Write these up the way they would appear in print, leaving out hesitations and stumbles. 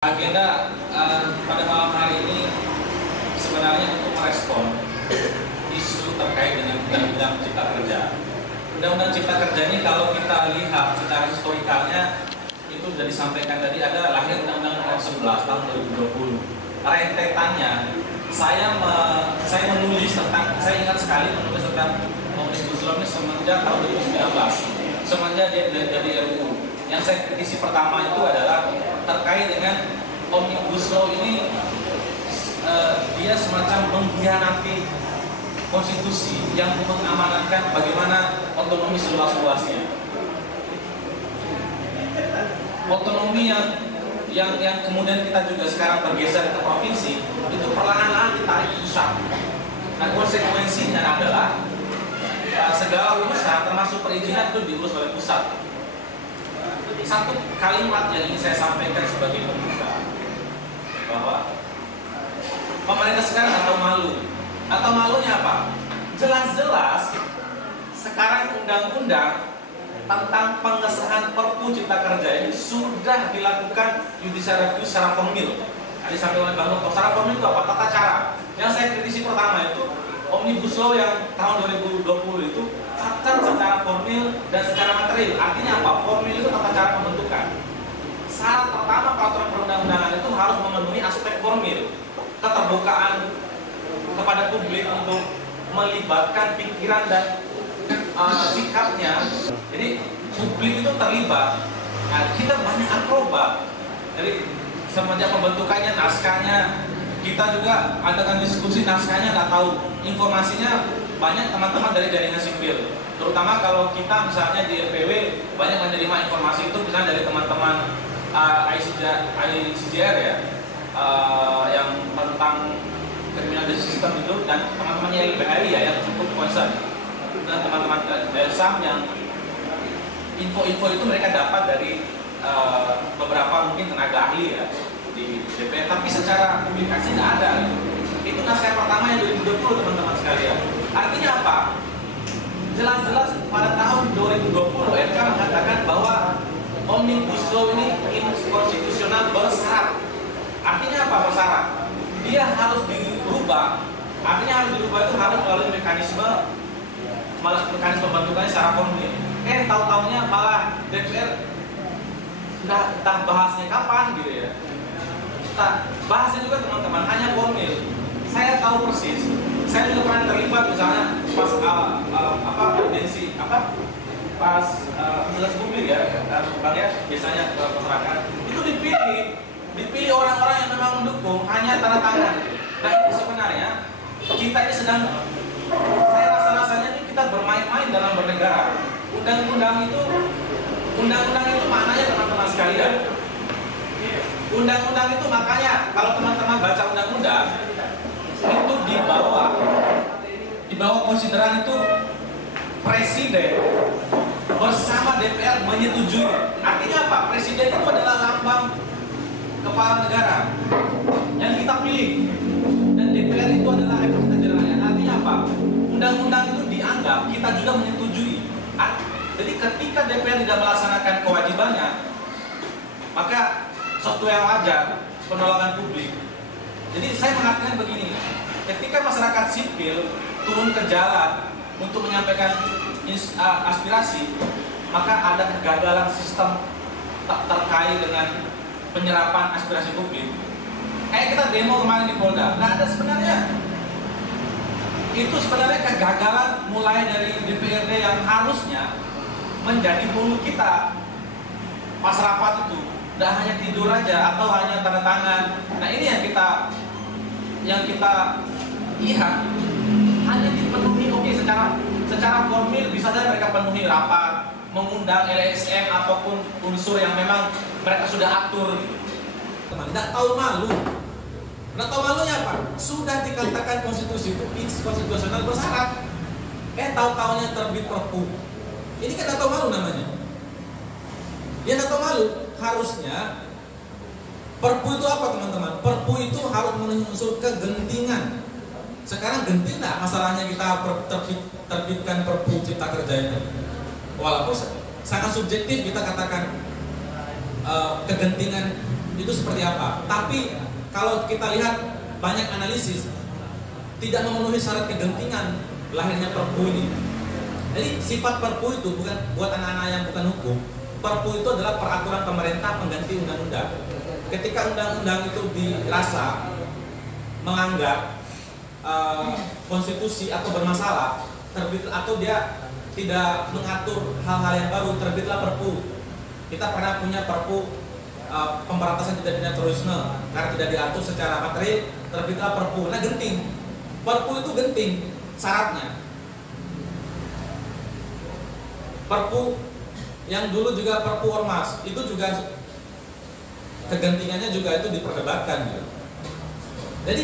Agenda pada malam hari ini sebenarnya untuk merespon isu terkait dengan Undang-Undang Cipta Kerja. Undang-Undang Cipta Kerja ini kalau kita lihat secara historikalnya itu sudah disampaikan tadi, ada lahir Undang-Undang Nomor 11 tahun 2020. Rentetannya saya menulis tentang, saya ingat sekali menulis tentang Omnibus Law ini semenjak tahun 2019, semenjak dia jadi RUU. Yang saya kritisi pertama itu adalah terkait dengan Omnibus Law ini, dia semacam mengkhianati konstitusi yang mengamanatkan bagaimana otonomi seluas-luasnya. Otonomi yang kemudian kita juga sekarang bergeser ke provinsi, itu perlahan-lahan ditarik pusat. Nah, konsekuensinya adalah segala urusan termasuk perizinan itu diurus oleh pusat. Satu kalimat yang ingin saya sampaikan sebagai pembuka, bahwa pemerintah sekarang atau malunya apa? Jelas-jelas sekarang undang-undang tentang pengesahan Perpu Cipta Kerja ini sudah dilakukan judicial review secara formil. Tadi disampaikan oleh Bang Dr. Secara formil itu apa? Tata cara. Yang saya kritisi pertama itu Omnibus Law yang tahun 2020 itu cacat secara formil dan secara material. Artinya apa? Formil itu tata cara pembentukan. Syarat pertama peraturan perundang-undangan itu harus memenuhi aspek formil, keterbukaan kepada publik untuk melibatkan pikiran dan sikapnya. Jadi publik itu terlibat. Nah, kita banyak akrobat. Jadi semenjak pembentukannya, naskahnya, kita juga adakan diskusi naskahnya, nggak tahu informasinya. Banyak teman-teman dari jaringan sipil, terutama kalau kita misalnya di LPW banyak menerima informasi itu misalnya dari teman-teman ICJR ya, yang tentang criminal justice system itu, dan teman-temannya LBHI ya yang cukup concern, dan teman-teman Elsam yang info-info itu mereka dapat dari beberapa mungkin tenaga ahli ya di DPR, tapi secara publikasi nggak ada. Itu naskah pertama yang 2020 teman-teman sekalian. Artinya apa? Jelas-jelas pada tahun 2020 MK mengatakan bahwa Omnibus Law ini inkonstitusional bersyarat. Artinya apa bersyarat? Dia harus dirubah. Artinya harus dirubah itu harus melalui mekanisme pembentukannya secara formil. Tahu-taunya malah DPR entah bahasnya kapan gitu ya. Bahasnya juga teman-teman hanya formil. Saya tahu persis. Saya juga pernah terlibat misalnya pas audiensi pas jelas publik ya, Bang ya, biasanya ke masyarakat itu dipilih orang-orang yang memang mendukung, hanya tanda tangan. Nah, itu sebenarnya kita ini sedang, saya rasa-rasanya ini kita bermain-main dalam bernegara. Undang-undang itu maknanya teman-teman sekalian. Undang-undang itu makanya kalau teman-teman baca undang-undang itu di bawah konsideran itu presiden bersama DPR menyetujui. Artinya apa? Presiden itu adalah lambang kepala negara yang kita pilih, dan DPR itu adalah representatif rakyat. Artinya apa? Undang-undang itu dianggap kita juga menyetujui. Jadi ketika DPR tidak melaksanakan kewajibannya, maka suatu yang wajar penolakan publik. Jadi saya mengatakan begini, ketika masyarakat sipil turun ke jalan untuk menyampaikan aspirasi, maka ada kegagalan sistem terkait dengan penyerapan aspirasi publik. Kayak kita demo kemarin di Polda, nah ada sebenarnya itu sebenarnya kegagalan mulai dari DPRD yang harusnya menjadi bulu kita pas rapat itu. Tidak hanya tidur aja atau hanya tanda tangan. Nah, ini yang kita lihat hanya dipenuhi. Oke, secara formil bisa saja mereka penuhi rapat, mengundang LSM ataupun unsur yang memang mereka sudah atur. Tidak tahu malu. Tidak tahu malunya apa? Sudah dikatakan konstitusi itu konstitusional bersyarat. Tahu-tahunya terbit Perpu. Ini kan tidak tahu malu namanya. Dia tidak tahu malu. Harusnya Perpu itu apa teman-teman? Perpu itu harus memenuhi unsur kegentingan. Sekarang genting nggak masalahnya kita terbitkan Perpu Cipta Kerja ini? Walaupun sangat subjektif kita katakan kegentingan itu seperti apa. Tapi kalau kita lihat banyak analisis tidak memenuhi syarat kegentingan lahirnya Perpu ini. Jadi sifat Perpu itu bukan buat anak-anak yang bukan hukum. Perpu itu adalah peraturan pemerintah pengganti undang-undang. Ketika undang-undang itu dirasa menganggap konstitusi atau bermasalah, terbit atau dia tidak mengatur hal-hal yang baru, terbitlah Perpu. Kita pernah punya Perpu pemberantasan tindak pidana terorisme karena tidak diatur secara materi, terbitlah Perpu. Nah, genting. Perpu itu genting syaratnya. Perpu yang dulu juga Perpu Ormas itu juga kegentingannya juga itu diperdebatkan gitu. Jadi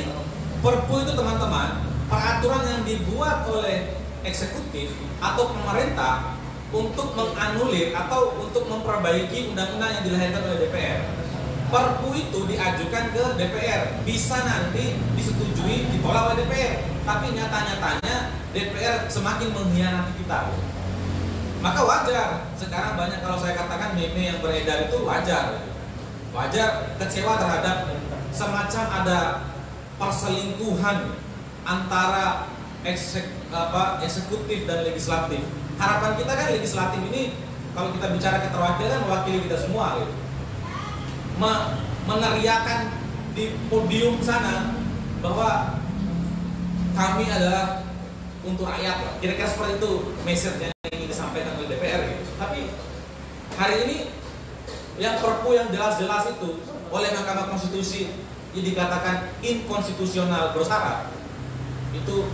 Perpu itu teman-teman peraturan yang dibuat oleh eksekutif atau pemerintah untuk menganulir atau untuk memperbaiki undang-undang yang dilahirkan oleh DPR. Perpu itu diajukan ke DPR, bisa nanti disetujui, ditolak oleh DPR. Tapi nyata-nyatanya DPR semakin mengkhianati kita. Maka wajar, sekarang banyak kalau saya katakan meme yang beredar itu wajar. Wajar kecewa terhadap semacam ada perselingkuhan antara eksekutif dan legislatif. Harapan kita kan legislatif ini kalau kita bicara keterwakilan mewakili kita semua gitu. Meneriakan di podium sana bahwa kami adalah untuk rakyat. Kira-kira seperti itu message yang ingin disampaikan oleh DPR gitu. Tapi hari ini yang Perpu yang jelas-jelas itu oleh Mahkamah Konstitusi dikatakan inkonstitusional bersyarat, itu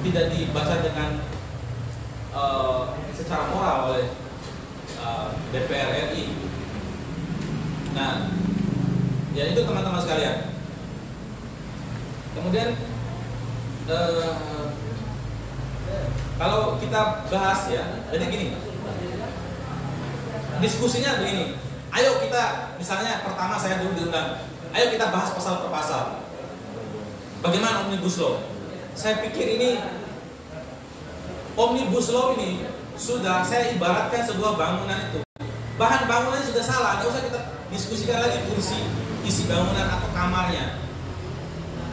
tidak dibaca dengan secara moral oleh DPR RI. Nah, ya itu teman-teman sekalian. Kemudian kalau kita bahas ya, jadi gini, diskusinya begini. Ayo kita, misalnya pertama saya dulu diundang, ayo kita bahas pasal per pasal. Bagaimana Omnibus Law? Saya pikir ini Omnibus Law ini sudah saya ibaratkan sebuah bangunan itu. Bahan bangunannya sudah salah, tidak usah kita diskusikan lagi kursi, isi bangunan atau kamarnya.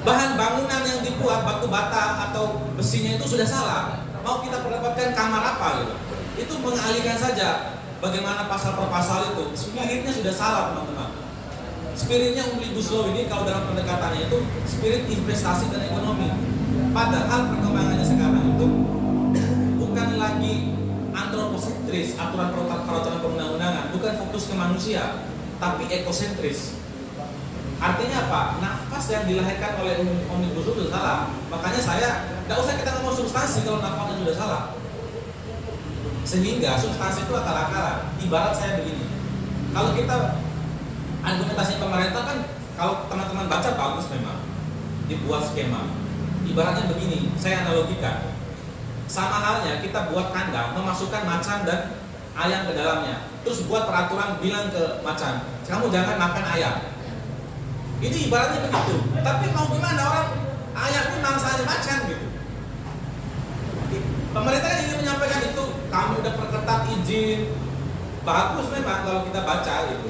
Bahan bangunan yang dibuat batu bata atau besinya itu sudah salah. Mau kita mendapatkan kamar apa gitu? Itu mengalihkan saja. Bagaimana pasal per pasal itu, spiritnya sudah salah teman-teman. Spiritnya Omnibus Law ini kalau dalam pendekatannya itu spirit investasi dan ekonomi. Padahal perkembangannya sekarang itu bukan lagi antroposentris, aturan peraturan perundang-undangan, bukan fokus ke manusia, tapi ekosentris. Artinya apa? Nafas yang dilahirkan oleh Omnibus Law sudah salah. Makanya saya, tidak usah kita ngomong substansi kalau nafasnya sudah salah. Sehingga substansi itu akal-akalan. Ibarat saya begini, kalau kita argumentasi pemerintah kan, kalau teman-teman baca bagus memang dibuat skema. Ibaratnya begini, saya analogikan. Sama halnya kita buat kandang, memasukkan macan dan ayam ke dalamnya. Terus buat peraturan bilang ke macan, kamu jangan makan ayam. Itu ibaratnya begitu. Tapi mau gimana orang ayam pun mangsanya macan gitu. Pemerintah ingin menyampaikan itu, kami udah perketat izin. Bagus memang kalau kita baca gitu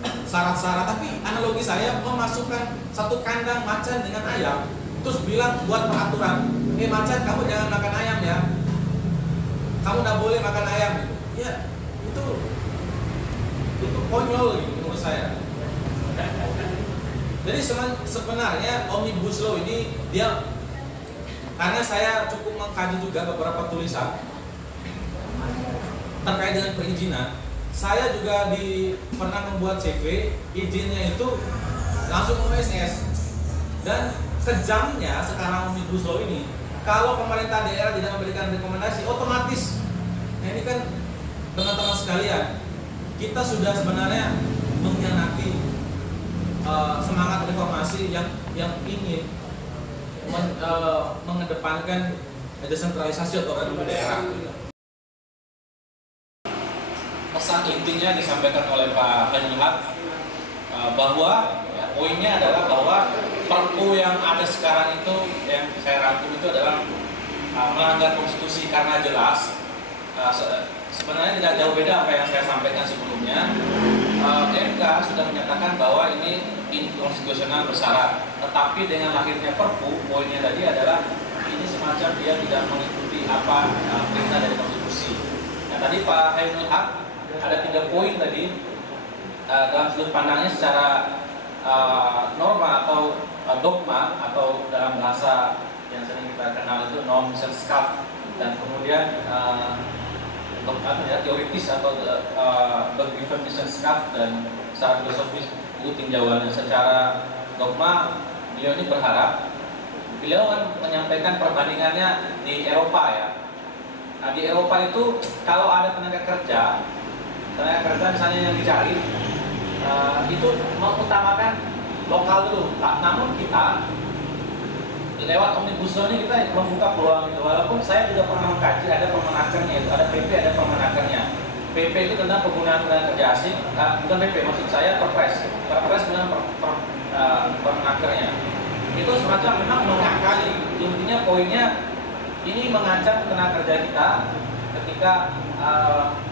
syarat-syarat, tapi analogi saya memasukkan satu kandang macan dengan ayam, terus bilang buat peraturan, macan kamu jangan makan ayam ya, kamu nggak boleh makan ayam gitu. Ya itu konyol gitu menurut saya. Jadi sebenarnya Omnibus Law ini dia, karena saya cukup mengkaji juga beberapa tulisan terkait dengan perizinan. Saya juga pernah membuat CV, izinnya itu langsung OSS. Dan kejamnya sekarang Omnibus Law ini, kalau pemerintah daerah tidak memberikan rekomendasi, otomatis. Nah ini kan teman-teman sekalian, kita sudah sebenarnya mengkhianati semangat reformasi yang ingin mengedepankan desentralisasi atau otonomi daerah. Pesan intinya disampaikan oleh Pak Hanihat bahwa poinnya adalah bahwa Perpu yang ada sekarang itu yang saya rangkum itu adalah melanggar konstitusi karena jelas sebenarnya tidak jauh beda apa yang saya sampaikan sebelumnya. MK sudah menyatakan bahwa ini inkonstitusional bersyarat, tetapi dengan lahirnya Perpu, poinnya tadi adalah ini semacam dia tidak mengikuti apa perintah dari konstitusi. Nah tadi Pak Hairul Haq ada 3 poin tadi dalam sudut pandangnya secara norma atau dogma atau dalam bahasa yang sering kita kenal itu norm self dan kemudian teoritis atau given self dan secara filosofis itu tinjauannya. Secara dogma beliau ini berharap beliau menyampaikan perbandingannya di Eropa ya. Nah di Eropa itu kalau ada tenaga kerja misalnya yang dicari itu mengutamakan lokal dulu. Namun kita lewat Omnibus Law ini kita membuka peluang itu. Walaupun saya juga pernah mengkaji ada permenakernya itu, ada PP, ada permenakernya. PP itu tentang penggunaan tenaga kerja asing, bukan PP, maksud saya Perpres. Perpres dengan permenakernya. Itu semacam memang mengakali. Intinya poinnya ini mengancam tenaga kerja kita ketika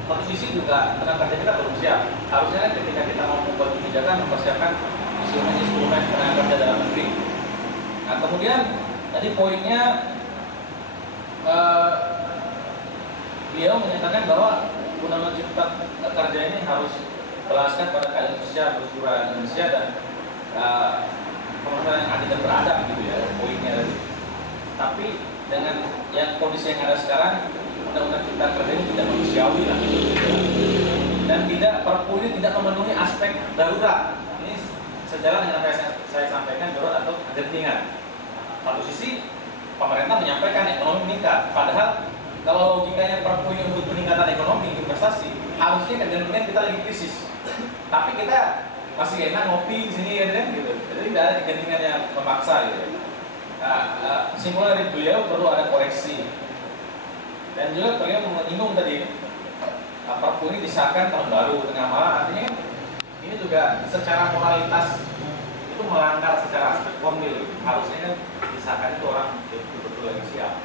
satu sisi juga tenaga kerja kita belum siap. Harusnya kan ketika kita mau membuat kebijakan mempersiapkan instrumen tenaga kerja dalam negeri. Nah kemudian tadi poinnya beliau menyatakan bahwa Undang-Undang Cipta Kerja ini harus berlandaskan pada keadilan sosial bersuara Indonesia dan pemasaran yang adil dan beradab gitu ya poinnya tadi. Tapi dengan yang kondisi yang ada sekarang Undang-Undang Cipta Kerja ini tidak manusiawi lah gitu. Dan Perpu ini tidak memenuhi aspek darurat. Ini sejalan dengan apa yang saya sampaikan darurat atau kegentingan. Satu sisi pemerintah menyampaikan ekonomi meningkat, padahal kalau logikanya Perpu ini untuk peningkatan ekonomi investasi harusnya kegentingan kita lagi krisis. Tapi kita masih enak ngopi di sini ya kan gitu. Jadi tidak ada kegentingan yang memaksa gitu. Simpulan dari beliau perlu ada koreksi. Dan juga beliau menyinggung tadi Perpu ini disahkan tahun baru tengah malam, artinya ini juga secara moralitas itu melanggar secara aspek formil. Harusnya kan disahkan itu orang betul-betul lagi siap.